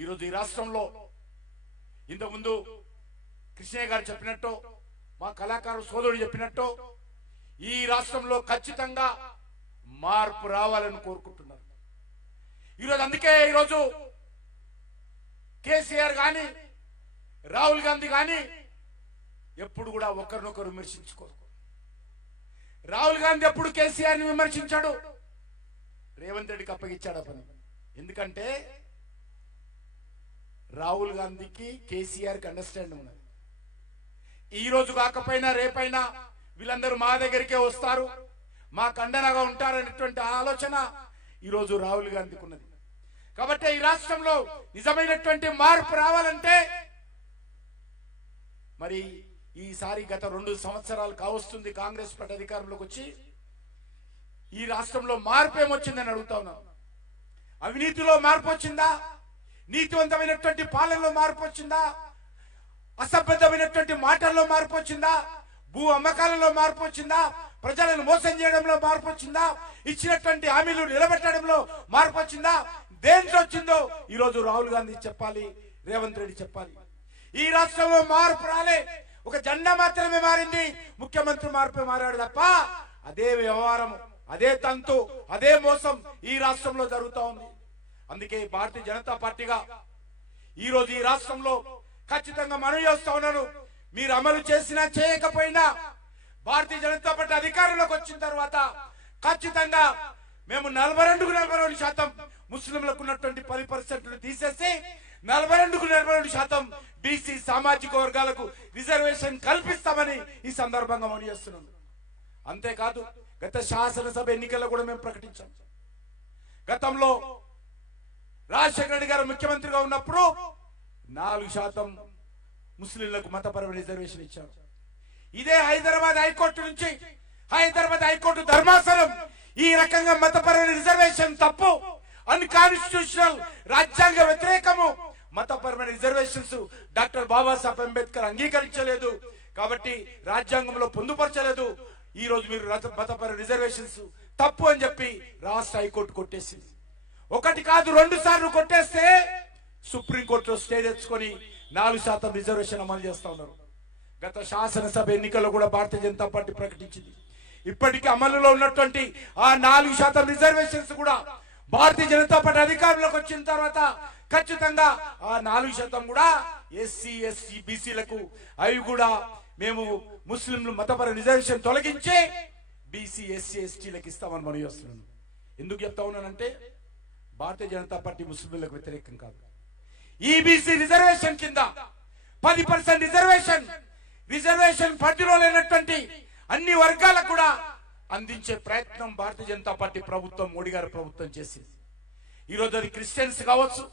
ఈరోజు ఈ రాష్ట్రంలో ఇంతకుముందు కృష్ణయ్య గారు చెప్పినట్టు, మా కళాకారు సోదరుడు చెప్పినట్టు, ఈ రాష్ట్రంలో ఖచ్చితంగా మార్పు రావాలని కోరుకుంటున్నారు. ఈరోజు అందుకే ఈరోజు కేసీఆర్ కానీ రాహుల్ గాంధీ కానీ ఎప్పుడు కూడా ఒకరినొకరు విమర్శించుకోరు. రాహుల్ గాంధీ ఎప్పుడు కేసీఆర్ని విమర్శించాడు, రేవంత్ రెడ్డికి అప్పగించాడు పని. ఎందుకంటే రాహుల్ గాంధీకి కేసీఆర్కి అండర్స్టాండింగ్ ఉన్నది. ఈ రోజు కాకపోయినా రేపైనా వీళ్ళందరూ మా దగ్గరికే వస్తారు, మా కండనగా ఉంటారనేటువంటి ఆలోచన ఈరోజు రాహుల్ గాంధీకి ఉన్నది. కాబట్టి ఈ రాష్ట్రంలో నిజమైనటువంటి మార్పు రావాలంటే మరి ఈసారి గత 2 సంవత్సరాలు కావస్తుంది కాంగ్రెస్ పార్టీ అధికారంలోకి వచ్చి, ఈ రాష్ట్రంలో మార్పు ఏమొచ్చిందని అడుగుతా ఉన్నాం. అవినీతిలో మార్పు వచ్చిందా? నీతివంతమైనటువంటి పాలనలో మార్పు వచ్చిందా? అసభ్యతమైనటువంటి మాటల్లో మార్పు వచ్చిందా? భూ అమ్మకాలలో మార్పు వచ్చిందా? ప్రజలను మోసం చేయడంలో మార్పు వచ్చిందా? ఇచ్చినటువంటి హామీలు నిలబెట్టడంలో మార్పు వచ్చిందా? దేంట్లో వచ్చిందో ఈరోజు రాహుల్ గాంధీ చెప్పాలి, రేవంత్ రెడ్డి చెప్పాలి. ఈ రాష్ట్రంలో మార్పు రాలే, ఒక జెండా మాత్రమే మారింది, ముఖ్యమంత్రి మార్పే మారాడు తప్ప అదే వ్యవహారం, అదే తంతు, అదే మోసం ఈ రాష్ట్రంలో జరుగుతూ ఉంది. అందుకే భారతీయ జనతా పార్టీగా ఈ రోజు ఈ రాష్ట్రంలో ఖచ్చితంగా మనవి చేస్తా ఉన్నాను. మీరు అమలు చేసినా చేయకపోయినా భారతీయ జనతా పార్టీ అధికారంలోకి వచ్చిన తర్వాత ఖచ్చితంగా మేము 42% ముస్లింలకు ఉన్నటువంటి 10% తీసేసి 42% బీసీ సామాజిక వర్గాలకు రిజర్వేషన్ కల్పిస్తామని ఈ సందర్భంగా మనం చేస్తున్నాం. అంతేకాదు గత శాసనసభ ఎన్నికల్లో కూడా మేము ప్రకటించాం. గతంలో రాజశేఖర రెడ్డి గారు ముఖ్యమంత్రిగా ఉన్నప్పుడు 4% ముస్లింలకు మతపరమైన రిజర్వేషన్ ఇచ్చారు. ఇదే హైదరాబాద్ హైకోర్టు నుంచి, హైదరాబాద్ హైకోర్టు ధర్మాసనం ఈ రకంగా మతపరమైన రిజర్వేషన్ తప్పు, అన్కాన్స్టిట్యూషనల్, రాజ్యాంగ వ్యతిరేకము, మతపరమైన రిజర్వేషన్స్ డాక్టర్ బాబాసాహెబ్ అంబేద్కర్ అంగీకరించలేదు కాబట్టి రాజ్యాంగంలో పొందుపరచలేదు, ఈ రోజు మీరు మతపరమైన రిజర్వేషన్స్ తప్పు అని చెప్పి రాష్ట్ర హైకోర్టు కొట్టేసింది. 1 కాదు 2 సార్లు కొట్టేస్తే సుప్రీంకోర్టులో స్టే తెచ్చుకొని 4% రిజర్వేషన్ అమలు చేస్తా ఉన్నారు. గత శాసనసభ ఎన్నికల్లో కూడా భారతీయ జనతా పార్టీ ప్రకటించింది. ఇప్పటికీ అమలులో ఉన్నటువంటి ఆ 4% రిజర్వేషన్స్ కూడా భారతీయ జనతా పార్టీ అధికారంలోకి వచ్చిన తర్వాత ఖచ్చితంగా ఆ 4% కూడా ఎస్సీ ఎస్టీ బీసీలకు అవి కూడా మేము ముస్లింలు మతపర రిజర్వేషన్ తొలగించి బీసీ ఎస్సీ ఎస్టీలకు ఇస్తామని మనం చేస్తున్నాను. ఎందుకు చెప్తా ఉన్నానంటే భారతీయ జనతా పార్టీ ముస్లింలకు వ్యతిరేకం కాదు. ఈబీసీ రిజర్వేషన్ కింద 10% రిజర్వేషన్ పరిధిలో లేనటువంటి అన్ని వర్గాలకు కూడా అందించే ప్రయత్నం భారతీయ జనతా పార్టీ ప్రభుత్వం, మోడీ గారి ప్రభుత్వం చేసింది. ఈరోజు అది క్రిస్టియన్స్ కావచ్చు,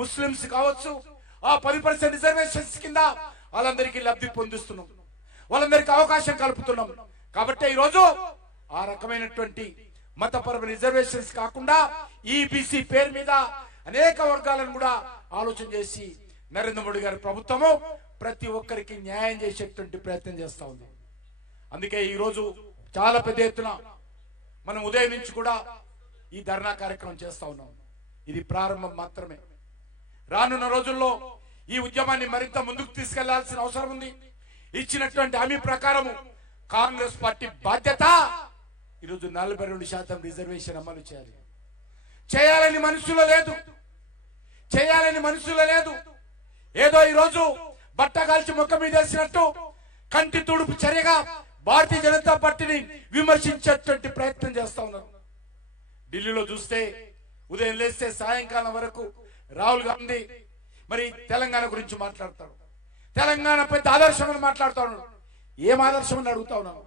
ముస్లింస్ కావచ్చు, ఆ 10% రిజర్వేషన్స్ కింద వాళ్ళందరికీ లబ్ధి పొందిస్తున్నాం, వాళ్ళందరికీ అవకాశం కల్పుతున్నాం. కాబట్టి ఈరోజు ఆ రకమైనటువంటి మతపరమైన రిజర్వేషన్స్ కాకుండా ఈబీసీ పేరు మీద అనేక వర్గాలను కూడా ఆలోచన చేసి నరేంద్ర మోడీ గారి ప్రభుత్వము ప్రతి ఒక్కరికి న్యాయం చేసేటువంటి ప్రయత్నం చేస్తా ఉంది. అందుకే ఈ రోజు చాలా పెద్ద ఎత్తున మనం ఉదయం నుంచి కూడా ఈ ధర్నా కార్యక్రమం చేస్తా ఉన్నాం. ఇది ప్రారంభం మాత్రమే. రానున్న రోజుల్లో ఈ ఉద్యమాన్ని మరింత ముందుకు తీసుకెళ్లాల్సిన అవసరం ఉంది. ఇచ్చినటువంటి హామీ ప్రకారం కాంగ్రెస్ పార్టీ బాధ్యత ఈరోజు 42% రిజర్వేషన్ అమలు చేయాలని మనసులో లేదు. ఏదో ఈరోజు బట్ట కాల్చి మొక్క మీద వేసినట్టు కంటి తుడుపు చర్యగా భారతీయ జనతా పార్టీని విమర్శించేటువంటి ప్రయత్నం చేస్తా ఉన్నారు. ఢిల్లీలో చూస్తే ఉదయం లేస్తే సాయంకాలం వరకు రాహుల్ గాంధీ మరి తెలంగాణ గురించి మాట్లాడతాడు. తెలంగాణ పెద్ద ఆదర్శం అని మాట్లాడుతా ఉన్నాడు. ఏం ఆదర్శం అని అడుగుతా ఉన్నాను.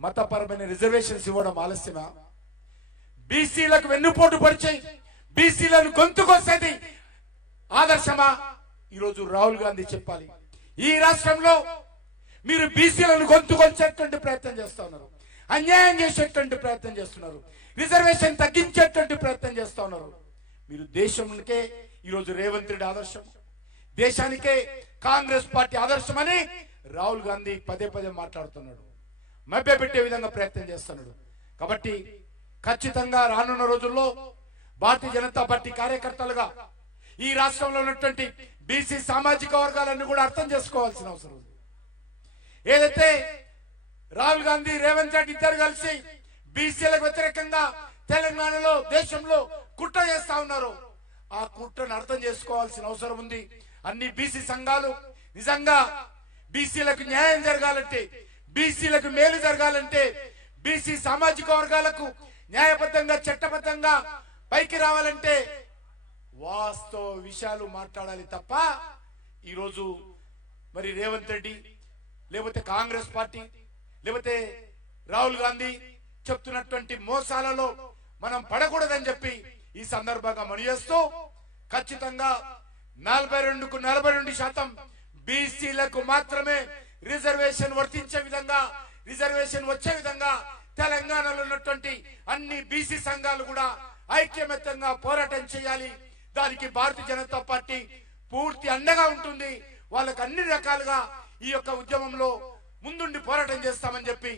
మతపరమైన రిజర్వేషన్స్ ఇవ్వడం ఆలస్యమా? బీసీలకు వెన్నుపోటు పరిచే బీసీలను గొంతుకొసేది ఆదర్శమా? ఈరోజు రాహుల్ గాంధీ చెప్పాలి. ఈ రాష్ట్రంలో మీరు బీసీలను గొంతుకొల్చేటువంటి ప్రయత్నం చేస్తా ఉన్నారు, అన్యాయం చేసేటువంటి ప్రయత్నం చేస్తున్నారు, రిజర్వేషన్ తగ్గించేటువంటి ప్రయత్నం చేస్తా ఉన్నారు. మీరు దేశంకే ఈరోజు రేవంత్ రెడ్డి ఆదర్శం, దేశానికే కాంగ్రెస్ పార్టీ ఆదర్శం అని రాహుల్ గాంధీ పదే మాట్లాడుతున్నాడు, మభ్యపెట్టే విధంగా ప్రయత్నం చేస్తున్నాడు. కాబట్టి ఖచ్చితంగా రానున్న రోజుల్లో భారతీయ జనతా పార్టీ కార్యకర్తలుగా ఈ రాష్ట్రంలో ఉన్నటువంటి బీసీ సామాజిక వర్గాలన్నీ కూడా అర్థం చేసుకోవాల్సిన అవసరం ఉంది. ఏదైతే రాహుల్ గాంధీ రేవంత్ రెడ్డి ఇద్దరు కలిసి బీసీలకు వ్యతిరేకంగా తెలంగాణలో దేశంలో కుట్ర చేస్తా ఉన్నారు, ఆ కుట్రను అర్థం చేసుకోవాల్సిన అవసరం ఉంది. అన్ని బీసీ సంఘాలు నిజంగా బీసీలకు న్యాయం జరగాలంటే, బీసీలకు మేలు జరగాలంటే, బీసీ సామాజిక వర్గాలకు న్యాయబద్ధంగా చట్టబద్ధంగా పైకి రావాలంటే వాస్తవ విషయాలు మాట్లాడాలి తప్ప ఈరోజు మరి రేవంత్ రెడ్డి లేకపోతే కాంగ్రెస్ పార్టీ లేకపోతే రాహుల్ గాంధీ చెప్తున్నటువంటి మోసాలలో మనం పడకూడదని చెప్పి ఈ సందర్భంగా మనయేస్తూ ఖచ్చితంగా 42కు 42% బీసీలకు మాత్రమే రిజర్వేషన్ వర్తించే విధంగా, రిజర్వేషన్ వచ్చే విధంగా తెలంగాణలో ఉన్నటువంటి అన్ని బీసీ సంఘాలు కూడా ఐక్యమత్యంగా పోరాటం చేయాలి. దానికి భారతీయ జనతా పార్టీ పూర్తి అండగా ఉంటుంది. వాళ్ళకు అన్ని రకాలుగా ఈ యొక్క ఉద్యమంలో ముందుండి పోరాటం చేస్తామని చెప్పి